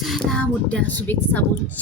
ሰላም ወዳሱ ቤተሰቦቼ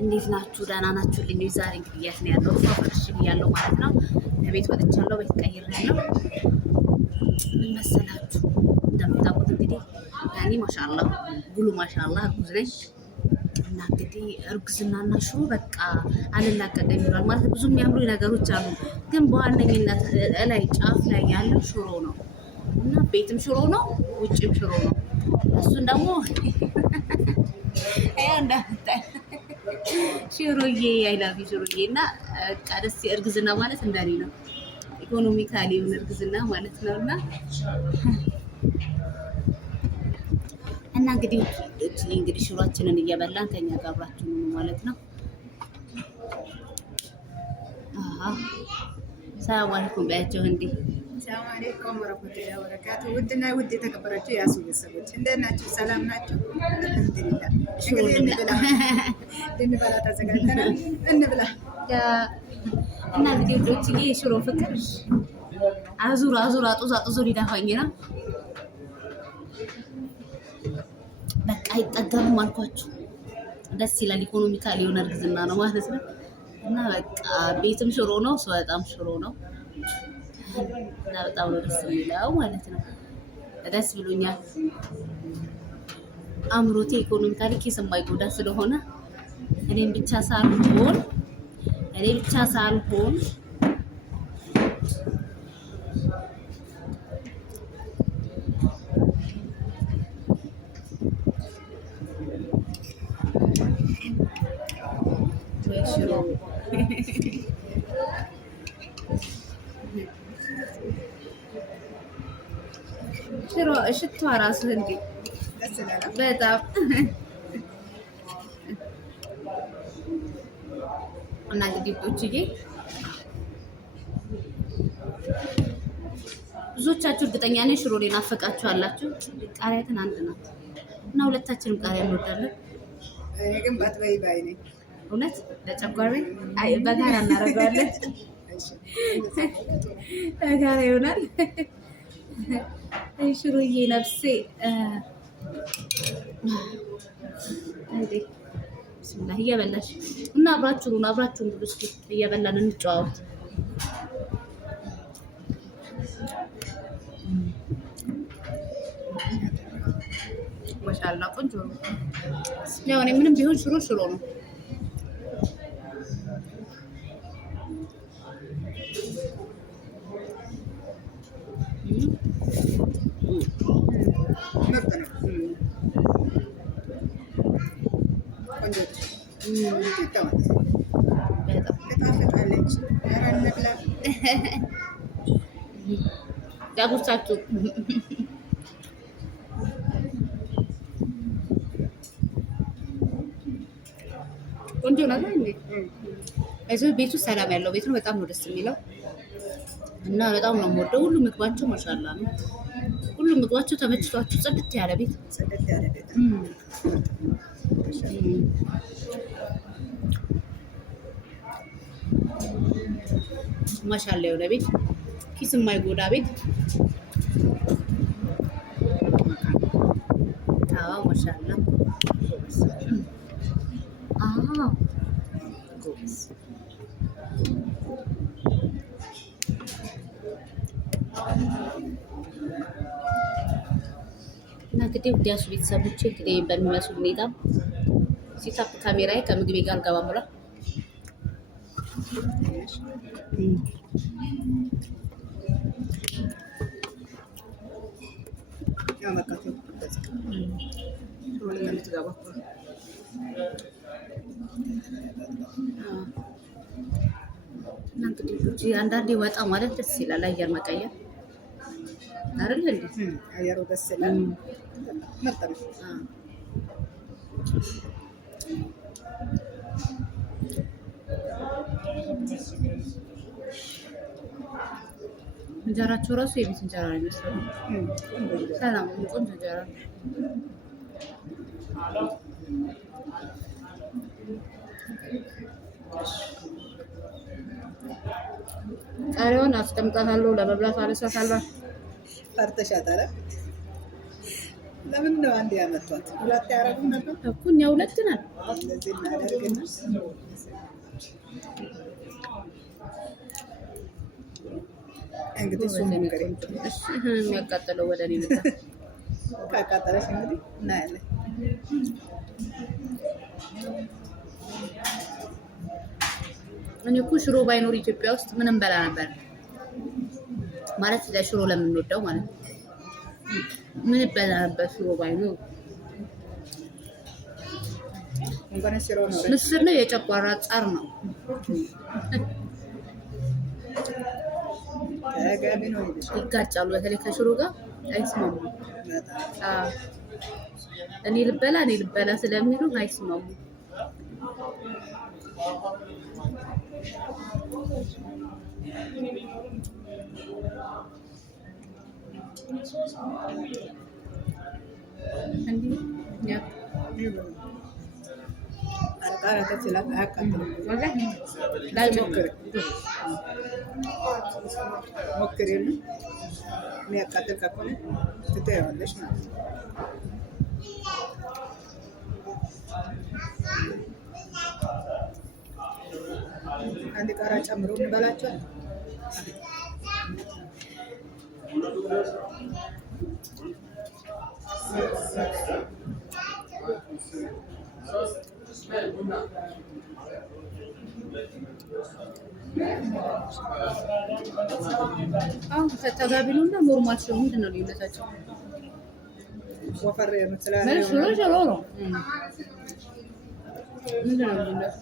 እንዴት ናችሁ? ደህና ናችሁልኝ? ዛሬ እንግዲህ የት ነው ያለው? ፍርሽ ብያለሁ ማለት ነው። ለቤት ወጥቻለሁ፣ ቤት ቀይሬያለሁ። ምን መሰላችሁ? እንደምታውቁት እንግዲህ ያኔ ማሻአላህ ጉሉ ማሻአላህ እርጉዝ ነኝ እና እንግዲህ እርግዝናና ሽሮ በቃ አልላቀቅም ይላል ማለት ብዙ የሚያምሩ ነገሮች አሉ፣ ግን በዋነኝነት ላይ ጫፍ ላይ ያለው ሽሮ ነው እና ቤትም ሽሮ ነው፣ ውጭም ሽሮ ነው። እሱን ደግሞ እንዳታይ ሽሮዬ አይላቪ ሽሮዬ እና በቃ ደስ እርግዝና ማለት እንደኔ ነው። ኢኮኖሚካሊ የሆነ እርግዝና ማለት ነው እና እንግዲህ ሽሮአችንን እየበላን ከኛ ጋር አብራችሁ ነው ማለት ነው። ሰላም አለይኩም በያቸው እንዴ። ሰላም አለይኩም ወራህመቱላሂ ወበረካቱ። ውድና ውድ የተከበራችሁ የያሱ ቤተሰቦች እንደት ናችሁ? ሰላም ናችሁ? አልሐምዱሊላህ። እንግዲህ እንብላ ተዘጋጅተናል። እንብላ እና እንግዲህ ወዶችዬ ሽሮ ፍቅር አዙር አጡዞ ሊዳፋኝ ነው። በቃ አይጠገብም አልኳችሁ። ደስ ይላል። ኢኮኖሚካሊ የሆነ እርግዝና ነው ማለት ነው እና በቃ ቤትም ሽሮ ነው፣ በጣም ሽሮ ነው እና በጣም ነው ደስ የሚለው ማለት ነው። ደስ ብሎኛል። አምሮቴ ኢኮኖሚካሊ ኪስ የማይጎዳ ስለሆነ እኔም ብቻ ሳልሆን ሽሮ ሽቷ ራሱ እንዴ በጣም እና እንግዲህ ቁጭዬ ብዙዎቻችሁ እርግጠኛ ነኝ ሽሮ ናፈቃችሁ አላችሁ። ቃሪያ ግን አንድ ናት እና ሁለታችንም ቃሪያ እንወዳለን። እኔ ግን ባትበይ ባይ ነኝ። እውነት ለጨጓሬ በጋራ እናደርገዋለን። በጋራ ይሆናል። ሽሮዬ ነፍሴ እንዴ ብስሚላህ እየበላሽ እና አብራችሁን ብሉ እስኪ እየበላን እንጨዋወት። ማሻአላህ ቆንጆ ነው። ያው እኔ ምንም ቢሆን ሽሮ ነው። ያጉርሳችሁ ቆንጆ ነው እንዴ? እዚህ ቤቱ ሰላም ያለው ቤት ነው። በጣም ነው ደስ የሚለው እና በጣም ነው የምወደው። ሁሉ ምግባቸው ማሻአላ ነው። ሁሉ ምግባቸው ተመችቷቸው ጽድት ያለ ቤት ማሻአላ የሆነ ቤት፣ ኪስ የማይጎዳ ቤት። አዎ ማሻአላ። አዎ ጎበዝ። እና እንግዲህ ውዲያሱ ቤተሰቦቼ እንግዲህ በሚመስል ሁኔታ ሲታፕ ካሜራዬ ከምግቤ ጋር አልገባም ብሏል። እና እንግዲህ አንዳንዴ ወጣ ማለት ደስ ይላል። አየር መቀየር አይደል እንዴ? አየሩ ደስ ይላል። እንጀራቸው ራሱ የቤት እንጀራ ነው የሚመስለው። ሰላም ቆንጆ እንጀራ ነው። ቃሪያውን አስቀምጣታለሁ ለመብላት አነሳታለሁ። ፈርተሻታል? ለምን ነው አንድ ያመጣት? ሁለት ያረጉም ነበር እኮ እኛ ሁለት ነን። እንደዚህ እናደርግና እንግዲህ እሱ ሞክሪ። እሺ የሚያቃጥለው ወደ እኔ ልታ ካቃጠለሽ እንግዲህ እናያለን። እኔ እኮ ሽሮ ባይኖር ኢትዮጵያ ውስጥ ምንም በላ ነበር ማለት ለሽሮ ለምንወደው ማለት ነው። ምን በላ ነበር ሽሮ ባይኖር? እንኳን ሽሮ ነው ምስር ነው የጨጓራ ጻር ነው። ተጋቢ ነው ይጋጫሉ። በተለይ ከሽሮ ጋር አይስማሙም። እኔ ልበላ ስለሚሉ አይስማሙም። ሞክሪና የሚያቃጥል ከሆነ ትተይዋለሽ ማለት ነው። አንድ ቃሪያ ጨምሮ እንበላቸዋለን። አሁን ተጋቢ ነው እና ኖርማል ሽሮ ምንድን ነው ልዩነታቸው? ወፈር የምትለው ሽሮ ነው። ምንድን ነው ልዩነቱ?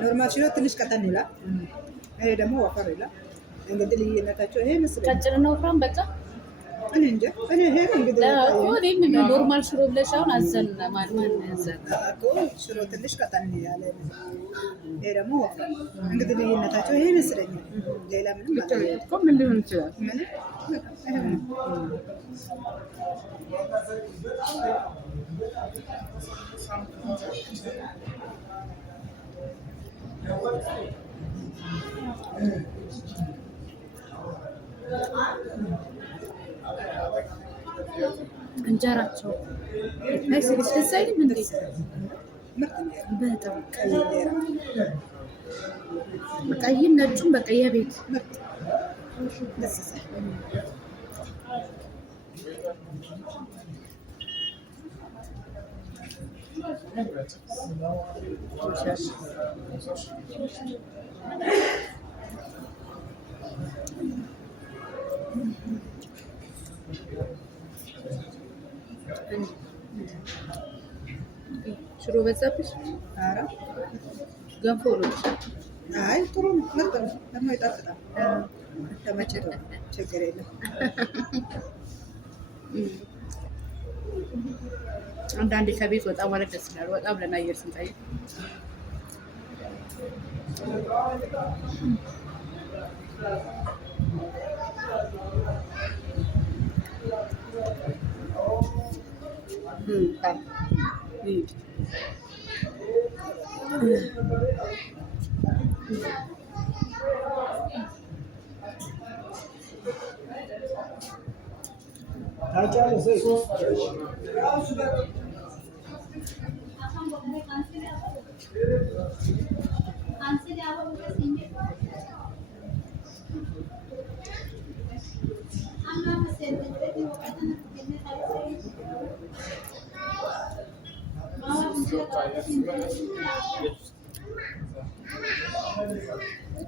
ኖርማል ሽሮ ትንሽ ቀጠን ይላል። ይሄ ደግሞ ወፈር ይላል። እንግዲህ ልዩነታቸው ይሄ መስሎኝ ቀጭንና ወፍራም በቃ እኔ እንጃ። እኔ ይሄ እንግዲህ ኖርማል ሽሮ ብለሽ አሁን አዘን ማን ያዘን እኮ ሽሮ ትንሽ ቀጠን ያለ ይሄ ደግሞ ወፍራም። እንግዲህ ልዩነታቸው ይሄ መስለኛል። ሌላ ምንም ማለት እኮ ምን ሊሆን ይችላል? እንጀራቸው ደስ አይልም እንዴ? በጣም ቀይም ነጩም በቃ የቤት ሽሮ በዛብሽ? ኧረ ገንፎ ነው። አይ ጥሩ ነው፣ ምርጥ ነው። ደግሞ ይጣፍጣል። ተመችቶ ችግር የለም። አንዳንዴ ከቤት ወጣ ማለት ደስ ይላል። ወጣ ብለን አየር ስንጠይቅ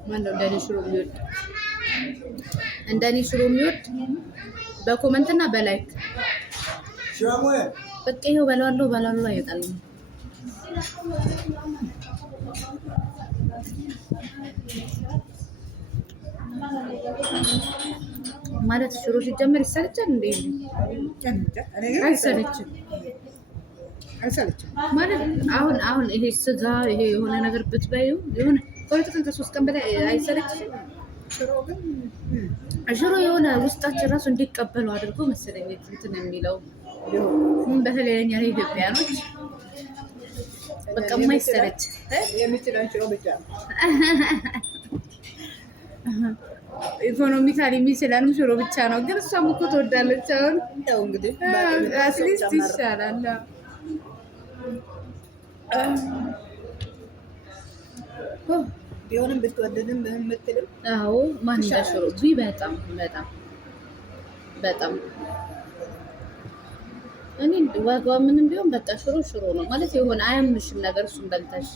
ማነው እንደኔ ሽሮ የሚወድ በኮመንት እና በላይክ በቃ ይኸው በላሉ አይወጣል ማለት ሽሮ ሲጀመር ይሰለቻል እንዴ? አይሰለችም ማለት አሁን ይሄ ስጋ ይሄ የሆነ ነገር ብትበይው የሆነ ከ2 ቀን በላይ አይሰለችም። ሽሮ የሆነ ውስጣችን ራሱ እንዲቀበሉ አድርጎ መሰለኝ እንትን የሚለው በተለይ ለኛ ኢትዮጵያኖች በቃ የማይሰለች ኢኮኖሚካሊ የሚችለን ሽሮ ብቻ ነው። ግን እሷም እኮ ትወዳለች። አሁን ያው እንግዲህ አትሊስት ይሻላል። ቢሆንም ብትወደድም የምትልም አዎ ማን ሽሮ በጣም በጣም በጣም እኔ ዋጋው ምንም ቢሆን በቃ ሽሮ ሽሮ ነው ማለት የሆነ አያምሽም ነገር እሱን በልተሽ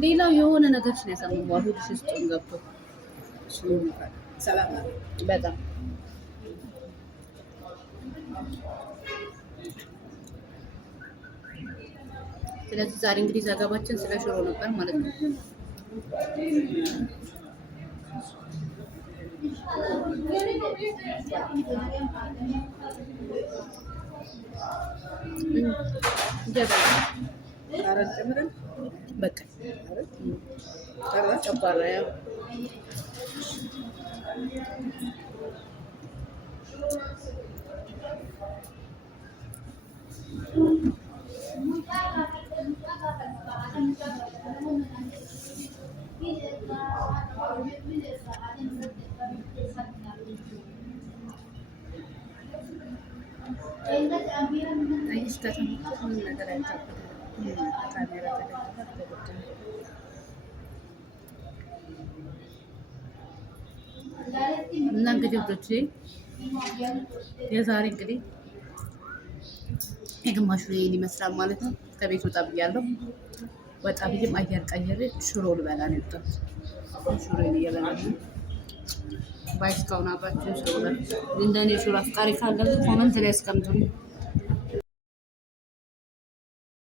ሌላው የሆነ ነገርሽን ያሳምመዋል ሆድሽ ውስጥም ገብቶ ሰላም በጣም ስለዚህ ዛሬ እንግዲህ ዘገባችን ስለ ሽሮ ነበር ማለት ነው። በቃ ጨጓራ ያው እና እንግዲህ ወዶቼ የዛሬ እንግዲህ የግማሹ ይሄን ይመስላል ማለት ነው። ከቤት ወጣ ብያለሁ። ወጣ ብዬም አየር ቀይሬ ሽሮ ልበላ ነው የወጣሁት። ሽሮ እየበላ ነው። ባይ እስካሁን አብራችሁ ሽሮ እንደኔ ሽሮ አፍቃሪ ካለ ኮመንት ላይ አስቀምጡልኝ።